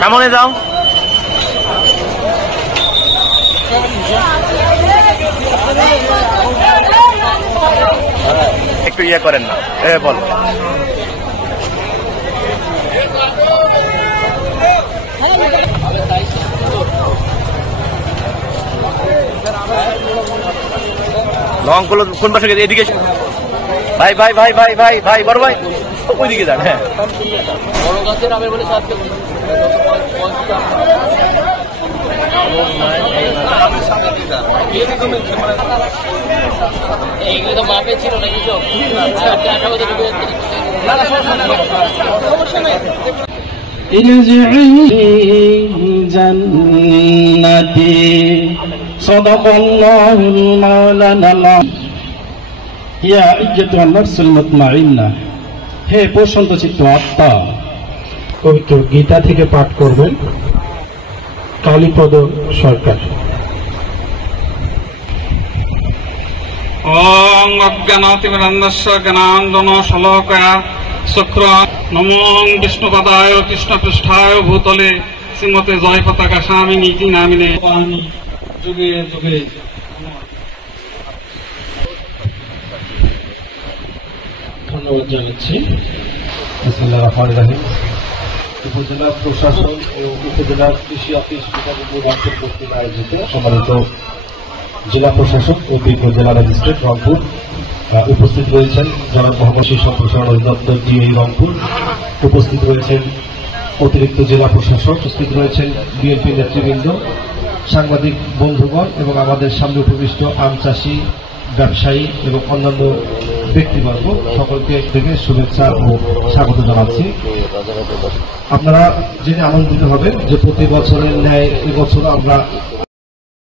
সামনে যাও। একটু ইয়ে করেন না, বল। লঙ্কগুলো কোন পাশে গেছে? এদিকে ভাই ভাই ভাই ভাই ভাই ভাই বড় ভাই ওইদিকে যান। হ্যাঁ, বড় গাছের আমের বলে এইগুলো তো মাপে ছিল না কিছু। জান্নাতি সাদাকাল্লাহুল মাওলানা। ইয়া আইয়াতুহান নাফসুল মুতমাইন্নাহ, হে প্রশান্ত চিত্ত আত্মা। পবিত্র গীতা থেকে পাঠ করবেন কালীপদ সরকার। ওং অজ্ঞানাতিমিরন্ধস্য জ্ঞানাঞ্জন শলাকয়া চক্র নমো বিষ্ণুপদায় কৃষ্ণপৃষ্ঠায় ভূতলে শ্রীমতে জয় পতাকা স্বামী নীতি নামিনে যুগে যুগে। ধন্যবাদ জানাচ্ছি। বিসমিল্লাহির রহমানির রহিম। উপজেলা প্রশাসন ও উপজেলা কৃষি অফিস বিভাগের কর্তৃক আয়োজিত সম্মানিত জেলা প্রশাসক ও জেলা ম্যাজিস্ট্রেট রংপুর, উপস্থিত রয়েছেন জনাব মোহাম্মদ সম্প্রসারণ অধিদপ্তর ডিএই রংপুর, উপস্থিত রয়েছেন অতিরিক্ত জেলা প্রশাসক, উপস্থিত রয়েছেন বিএনপি নেতৃবৃন্দ, সাংবাদিক বন্ধুগণ এবং আমাদের সামনে উপবিষ্ট আম চাষী, ব্যবসায়ী এবং অন্যান্য ব্যক্তিবর্গ, সকলকে থেকে শুভেচ্ছা ও স্বাগত জানাচ্ছি। আপনারা জেনে আনন্দিত হবেন যে প্রতি বছরের ন্যায় এবছর আমরা